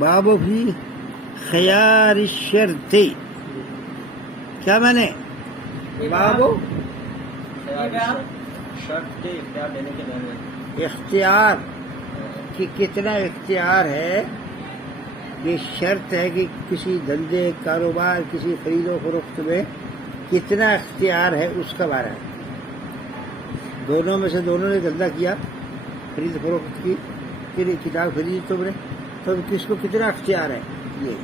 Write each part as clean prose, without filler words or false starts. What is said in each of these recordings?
باب فی خیار الشرط کیا میں نے باب شرط اختیار دینے کے بارے میں اختیار کہ کتنا اختیار ہے، یہ شرط ہے کہ کسی دھندے کاروبار کسی خرید و فروخت میں کتنا اختیار ہے اس کا بارے ہے۔ دونوں میں سے دونوں نے دھندا کیا، خرید فروخت کی، پھر کتاب خریدی تم نے، تو کس کو کتنا اختیار ہے یہ،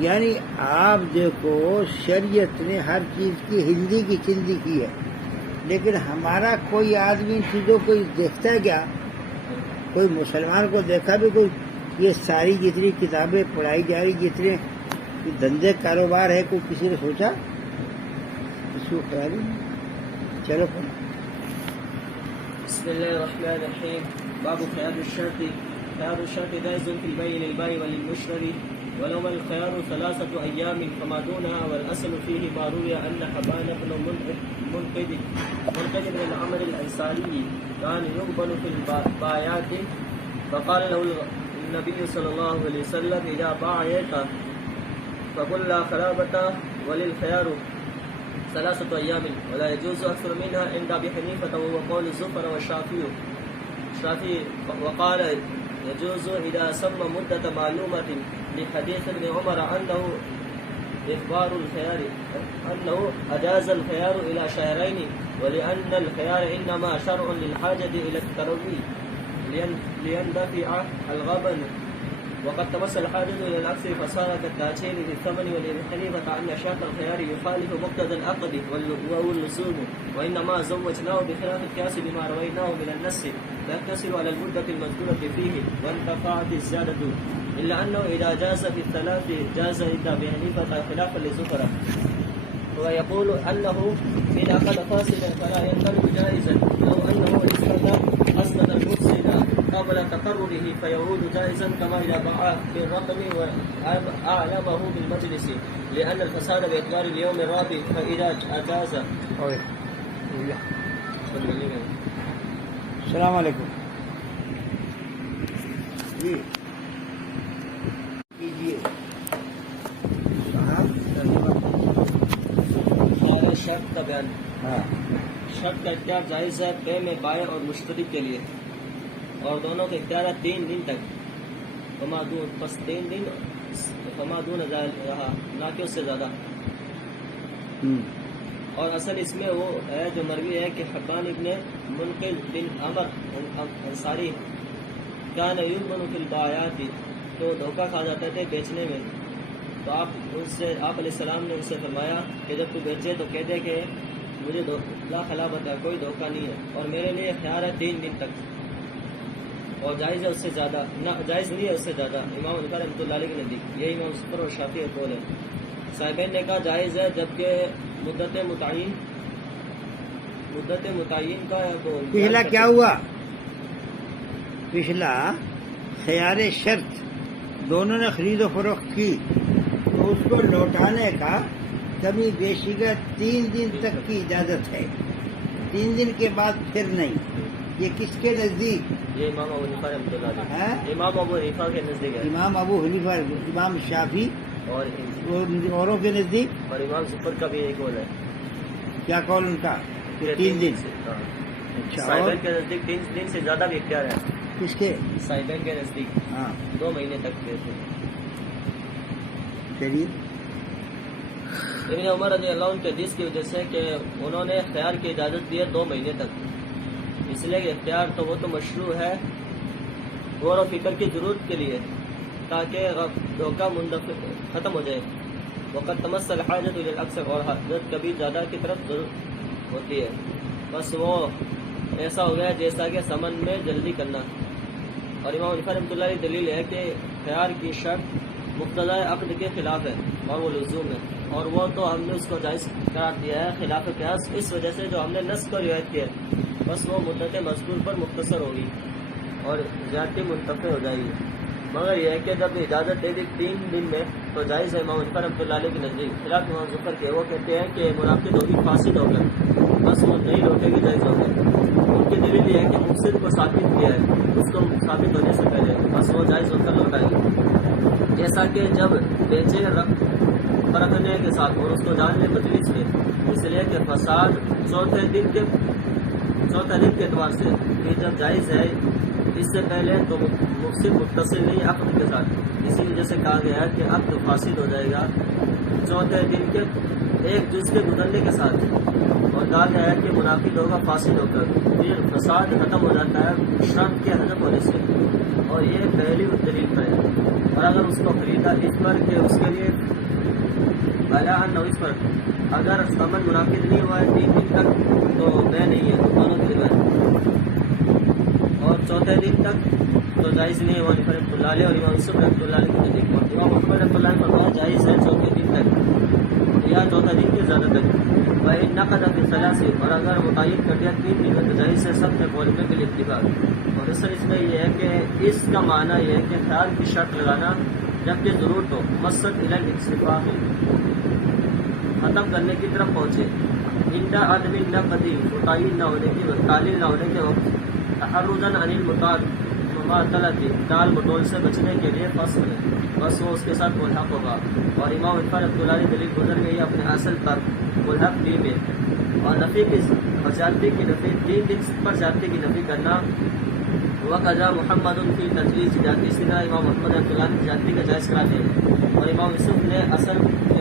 یعنی آپ دیکھو شریعت نے ہر چیز کی ہندی کی چندی کی ہے، لیکن ہمارا کوئی آدمی ان چیزوں کو دیکھتا ہے کیا؟ کوئی مسلمان کو دیکھا بھی کوئی؟ یہ ساری جتنی کتابیں پڑھائی جا رہی، جتنے دھندے کاروبار ہے، کوئی کسی نے سوچا؟ کسی کو خیال ہی نہیں۔ چلو پڑھو۔ بسم الله الرحمن الرحيم باب خيار الشرط خيار الشرط جائز في البيع للبائع وللمشتري ولو الخيار 3 أيام فما دونها والأصل فيه ما روي أن حبان بن منقذ بن العمر الأنصاري كان يقبل في البايعات فقال له النبي صلى الله عليه وسلم إذا بايعت فقل لا خرابة وللخيار 3 أيام ولا يجوز أكثر منها عند أبي حنيفة وهو قول الزفر والشافعي وقال يجوز إذا سمى مدة معلومة لحديث ابن عمر أنه إخبار الخيار أنه أجاز الخيار إلى شهرين ولأن الخيار إنما شرع للحاجة إلى التروي ليندفع الغبن وقد تمثل الحاجة إلى العكس فصار كالتاجيل للثمن ولابن حنيفة أن شرط الخيار يخالف مقتضى العقد وهو اللزوم وإنما زوجناه بخلاف القياس بما رويناه من النص فيقتصر على المدة المذكورة فيه وانتفعت الزيادة إلا أنه إذا جاز في الثلاث جاز عند أبي حنيفة خلافا للزفرة ويقول أنه إذا أخذ فاسدا فلا ينقلب جائزا لو أنه أسند المفسد قبل تقرره فيعود جائزا كما إذا باع بالرقم وأعلمه بالمجلس لأن الفساد بإقدار اليوم الرابع فإذا أجاز. السلام علیکم جی کیجیے شرط کا بیان۔ ہاں شرط کا اختیار جائز ہے بے میں بائع اور مشتری کے لیے، اور دونوں کے اختیار 3 دن تک، بس 3 دن فمادون رہا، نہ کہ اس سے زیادہ۔ اور اصل اس میں وہ ہے جو مروی ہے کہ حبان ابن منقذ بن عمر انصاری کان یؤمن فی البایعات، تو دھوکہ کھا جاتے تھے بیچنے میں، تو آپ علیہ السلام نے ان سے فرمایا کہ جب تو بیچے تو کہہ دے کہ مجھے لا خلابت ہے، کوئی دھوکہ نہیں ہے، اور میرے لیے اختیار ہے 3 دن تک، اور جائز ہے اس سے زیادہ، نہ جائز نہیں ہے اس سے زیادہ۔ امام حنیفہ رحمۃ اللہ علیہ کے نزدیک یہی امام صفر اور شافعی کا قول ہے۔ صاحبین نے کہا جائز ہے، جبکہ مدت متعین کا پچھلا کیا ہوا؟ پچھلا خیار شرط، دونوں نے خرید و فروخت کی تو اس کو لوٹانے کا کمی بیشی کا 3 دن تک کی اجازت ہے، 3 دن کے بعد پھر نہیں۔ یہ کس کے نزدیک؟ یہ امام ابو حنیفہ رحمۃ اللہ علیہ، ہے امام ابو حنیفہ کے نزدیک ہے، امام ابو حنیفہ، امام شافعی اور اوروں کے نزدیک امام ظفر کا بھی ایک قول ہے۔ کیا قول ان کا؟ 3 دن۔ ہاں۔ اچھا، اور صاحبین کے نزدیک 3 دن سے زیادہ بھی اختیار ہے، کس کے؟ صاحبین کے نزدیک ہاں 2 مہینے تک دیتے ہیں۔ چلیے ابن عمر رضی اللہ عنہ کے حدیث کی وجہ سے کہ انہوں نے اختیار کی اجازت دی ہے 2 مہینے تک، اس لیے کہ اختیار تو وہ تو مشروع ہے غور و فکر کی ضرورت کے لیے، تاکہ دھوکہ ختم ہو جائے۔ وقت تمثل حاجت الاکثر، اور حاجت کبھی زیادہ کی طرف ضرورت ہوتی ہے، بس وہ ایسا ہو گیا جیسا کہ سمن میں جلدی کرنا۔ اور امام حنیفہ رحمۃ اللہ علیہ دلیل ہے کہ خیار کی شرط مقتضی عقد کے خلاف ہے اور وہ لزوم ہے، اور وہ تو ہم نے اس کو جائز قرار دیا ہے خلاف قیاس، اس وجہ سے جو ہم نے نص کو روایت کیا ہے، بس وہ مدت مذکور پر مختصر ہوگی اور زیادتی منتفع ہو جائے گی۔ مگر یہ ہے کہ جب اجازت دے دی 3 دن میں تو جائز ہے امام حنیفہ رحمۃ اللہ علیہ کے نزدیک، خلاف امام ظفر کے، وہ کہتے ہیں کہ منعقد ہوگی فاسد ہو کر، بس وہ نہیں لوٹے گی جائز ہو کر۔ ان کی دلیل یہ ہے کہ مفسد کو ثابت کیا ہے، اس کو ثابت ہونے سے پہلے بس وہ جائز ہو کر لوٹائے گی۔ جیسا کہ جب بیچے پرکھنے کے ساتھ اور اس کو جان لے مجلس میں، اس لیے کہ فساد چوتھے دن کے اعتبار سے کہ جب جائز ہے اس سے پہلے تو مفسد متصل نہیں عقد کے ساتھ، اسی وجہ سے کہا گیا ہے کہ عقد فاسد ہو جائے گا چوتھے دن کے ایک جز کے گزرنے کے ساتھ، اور کہا گیا ہے کہ منعقد ہوگا فاسد ہو کر، پھر فساد ختم ہو جاتا ہے شرط کے حذف ہونے سے، اور یہ پہلی دلیل پر ہے۔ اور اگر اس کو خریدا اس پر کہ اس کے لیے پہلا اس پر اگر ثمن منعقد نہیں ہوا ہے 3 دن تک تو میں نہیں ہے، تو دونوں کی روایت، اور چوتھے دن تک تو جائز نہیں ہے۔ امام حنیفہ رحمۃ اللہ علیہ اور امام یوسف رحمۃ اللہ علیہ کی نزدیک، امام احمد رحمۃ اللہ علیہ فرمایا جائز ہے چوتھے دن تک یا چوتھا دن کے زیادہ تک، بھائی نقد اپنی صلاح سے، اور اگر متعین کر دیا 3 دن میں تو جائز ہے سب کے قول میں بال اتفاق۔ اور اصل اس میں یہ ہے کہ اس کا معنی یہ ہے کہ خیال کی شرط لگانا جبکہ ضرورت ہو، مقصد الاستفاق ختم کرنے کی طرف پہنچے، انڈا آدمی نہ قدی متعین نہ ہونے کی تعلیل نہ ہونے کے وقت، تحرزاً عن المماطلۃ ٹال مٹول سے بچنے کے لیے فصل ہے، بس وہ اس کے ساتھ ملحق ہوگا۔ اور امام حنیفہ رحمۃ اللہ علیہ دلیل گزر گئی اپنے اصل پر ملحق بھی میں، اور نفی کی زیادتی کی نفی 3 دن پر زیادتی کی نفی کرنا، وقضا محمد کی تجویز زیادتی، اسی طرح امام محمد رحمۃ اللہ نے زیادتی کا جائز قرار دیا ہے، اور امام یوسف نے اصل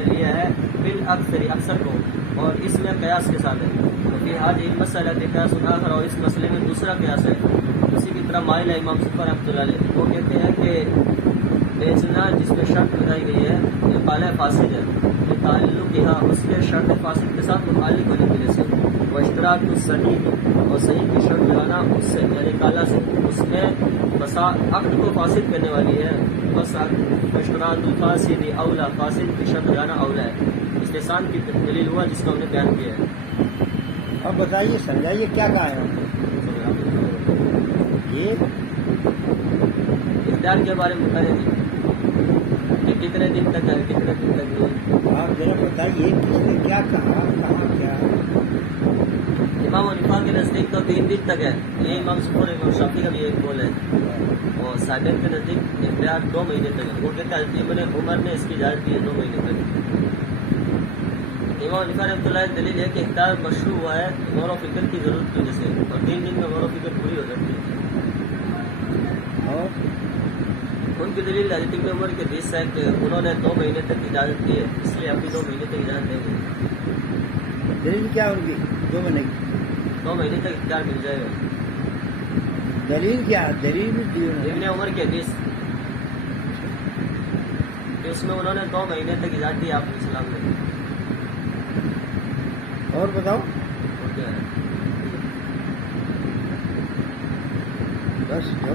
لیا ہے اکثر کو، اور اس میں قیاس کے ساتھ ہے، کیونکہ آج ایک مسئلہ ہے قیاس آخر، اور اس مسئلے میں دوسرا قیاس ہے، اسی کی طرح مائل ہے امام صفا رحمۃ اللہ علیہ، وہ کہتے ہیں کہ بیچنا جس میں شرط لگائی گئی ہے یہ قالع فاسد ہے، یہ تعلق یہاں اس کے شرط فاسد کے ساتھ متعلق ہونے کی وجہ سے، وہ اشتراک الصحیح اور صحیح کی شرط لگانا اس سے یعنی کالا سے، اس میں عقد کو فاسد کرنے والی ہے، بس اشتراک الفاسد اولا، فاسد کی شرط لگانا اولا ہے، استحسان کی دلیل ہوا جس کو ہم نے بیان کیا ہے۔ اب بتائیے سمجھائیے کیا کہا ہے یہ اقدار کے بارے میں بتائیں کہ کتنے دن تک ہے، کتنے دن تک نہیں۔ آپ ذرا بتائیے کس نے کیا کہا، کہاں کیا؟ امام حنیفہ کے نزدیک تو 3 دن تک ہے، یہ امام صفر امام شافعی کا بھی ایک قول ہے، اور صاحب کے نزدیک اختیار 2 مہینے تک ہے، وہ کہتے ہیں ابن عمر نے اس کی اجازت دی ہے 2 مہینے تک۔ امام حنیفہ رحمۃ اللہ علیہ دلیل ہے کہ اختیار مشروع ہوا ہے غور و فکر کی ضرورت کی وجہ سے، اور 3 دن میں غور و فکر پوری ہو جاتی ہے۔ اور ان کی دلیل حضرت ابن عمر کے حدیث ہے کہ انہوں نے 2 مہینے تک اجازت دی ہے، اس لیے ابھی 2 مہینے تک اجازت دیں گے، دلیل کیا ان کی 2 مہینے کی 2 مہینے تک اختیار مل جائے گا۔ دلیل کیا؟ دلیل بھی دی انہوں ابن نے۔ عمر کے حدیث کہ اس میں انہوں نے 2 مہینے تک اجازت دی آپ علیہ السلام نے۔ اور بتاؤ اور کیا ہے؟ بس جو